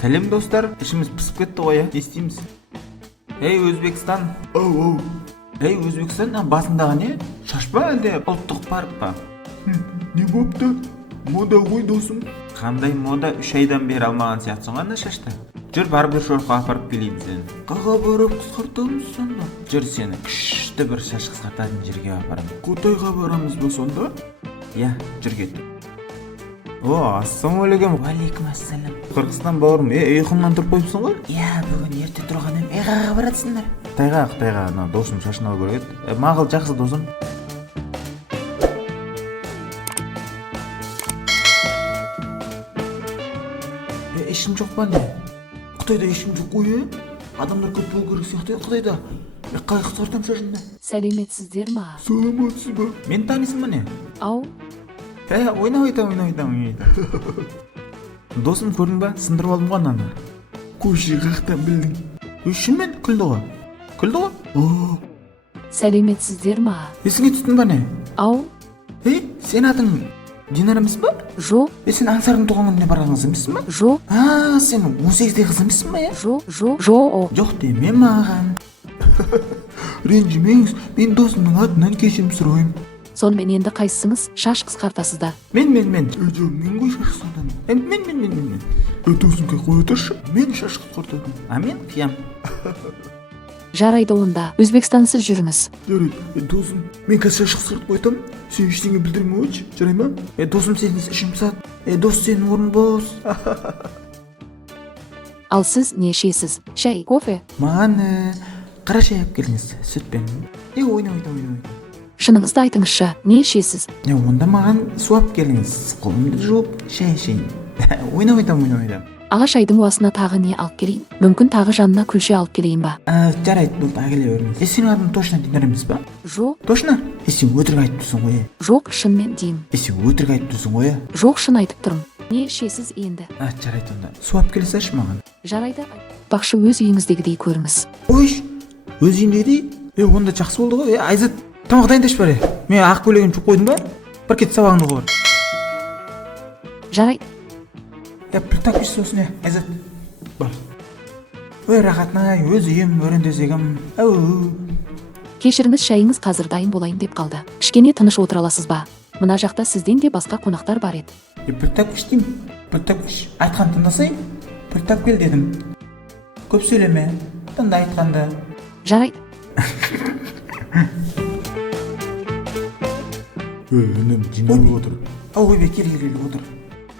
Сәлем достар, ішіміз пісіп кетті ғой, не істейміз? Ей Өзбекстан. Оу. Ей Өзбекстан, басындағы не? Шаш па әлде ұлттық парк па? Не бопты? Мода ғой досым. Қандай мода 3 айдан бері алмаған сияқтысың ана шашты? Жүр барбершопқа апарып келейін сені. Қаға барып қысқартамыз сонда. Жүр сені күшті бір шаш қысқартатын жерге апарамын. Қотайға барамыз ба сонда? Иә, жүр кет. О, ассалаумағалейкум. Уалейкум ассалам. Қырғызстан бауырым, ұйқымнан тұрып қойыпсың ғой? Иә, бүгін ерте тұрған ем. Қайға баратсыңдар? Қытайға, ана досым шашын алып көріп еді. Мағыл жақсы досым. Ешкім жоқ па не? Қытайда ешкім жоқ қой, адамдар көп болу керек сияқты Қытайда. Қалай қысқартам шашымды? Сәлеметсіздер ма? Саламатсыз ба? Мен танисың ба не? Ау, Ойнап. Досым көрдің ба? Сындырып алдым ғой ананы. Көші қақтан білдің. Шынымен күлді ғой. О, сәлеметсіздер ма? Есіңе түстің ба не? Ау, Сен атың Динар емес па? жоқ, Сен Аңсардың туған күніне барған қыз емессің ба? жоқ, Сен 18-де қыз емессің ба, жоқ. Жоқ деме маған. ренжімеңіз, мен досымның атынан кешірім сұраймын. Сонымен енді қайсыңыз шаш қысқартасыздар? Мен. Мен ғой шаш қысқартамын. Мен. Досым қой отыршы, мен шаш қысқартамын. Мен қиям. Жарайды онда, Өзбекстансыз жүріңіз. Жарайды, досым, мен қазір шаш қысқартып қойтам. Сен ештеңе білдірме ойшы, жарай ма? Досым сенің ішім сат. Дос сенің орын бос. Ал сіз не ішесіз? Шай, кофе? Маған қара шай алып келіңіз, сүтпен. Ойна. Шыныңызды айтыңызшы, не ішесіз? Онда маған су алып келіңіз, қолымды жуып шай ішейін. Ойна. Аға шайдың уасына тағы не алып келейін? Мүмкін тағы жанына күлше алып келейін ба? Жарайды, болды, әкеле беріңіз. Сенің атың точно Динар емес па? Жоқ, Точно? Сен өтірік айтып тұрсың ғой. жоқ, шынмен деймін. Сен өтірік айтып тұрсың ғой. Жоқ, шын айтып тұрмын. Не ішесіз енді? Жарайды онда. Су алып келе салшы маған. Жарайды, бақшы өз үйіңіздегідей көріңіз. Өз үйіндегідей? Онда жақсы болды ғой. Айзат, тамақ дайындашы бар. Мен ақ көйлегін жуып қойдым ба? Бір кет сабағыңды қор. Жарайды. Бір таппыш сосын, Айзат. Бар. Рахатнай, өз үйім, өрендезегім. Кешіріңіз, шайыңыз қазір дайын болайын деп қалды. Кішкене тыныш отыра аласыз ба? Мына жақта сізден де басқа қонақтар бар еді. Бір таппыш деймін. Бір таппыш. Айтқан тыңдасай, бір тап кел дедім. Көп сөйлеме. Тыңда айтқанды. Жарайды. Інім, жиналып отыр. Ойбек, кел, отыр.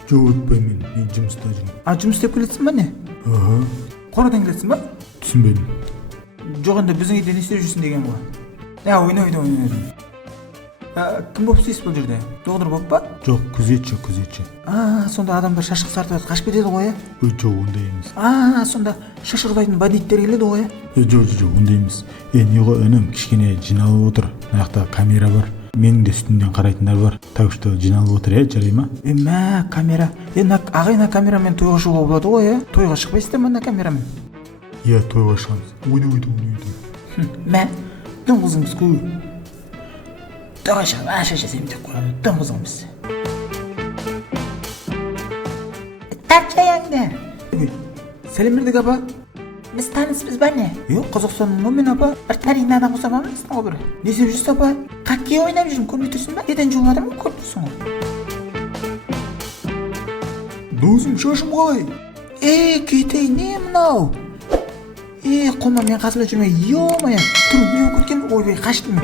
Жоқ өтпеймін, мен жұмыста жүрмін. Жұмыс істеп келесің ба не? Қорадан келесің ба? Түсінбедім. Жоқ, енді біздің үйде не істеп жүрсің деген ғой. Ойна. Кім болып істейсіз бұл жерде? Доғдыр болып па? Жоқ, күзетші. Сонда адамдар шаш қысқартып қашып кетеді ғой. Жоқ, ондай емес. Сонда шаш ұрлайтын бандиттер келеді ғой. Жоқ, ондай емес. Не ғой, інім, кішкене жиналып отыр. Мына жақта камера бар. Менің де үстімнен қарайтындар бар. Так что жиналып отыр, жарай ма? Камера. Ағайна камерамен тойға шығуға болады ғой, Тойға шықпайсыздар ма камерамен? Иә, тойға шығамыз. Ойна. Дым қызыңыз көй. Тойға шығып, жасайым деп қой. Дым қызыңыз. Тарт жаяңды. Сәлем бердік, апа. Біз таныспыз ба не? Қазақстанның ғой мен, апа. Таринадан ұқсамамыз ғой бір. Не істеп жүрсіз, апа? Хоккей ойнап жүрмін, көрмей тұрсың ба? Еден жуыладым ғой, көріп тұрсың ғой. Досым, шашым қалай? Кетей, не мынау? Қолма, мен қасымда жүрмей, ё-моя. Тұр, не болып кеткен? Ойбай, қаштым.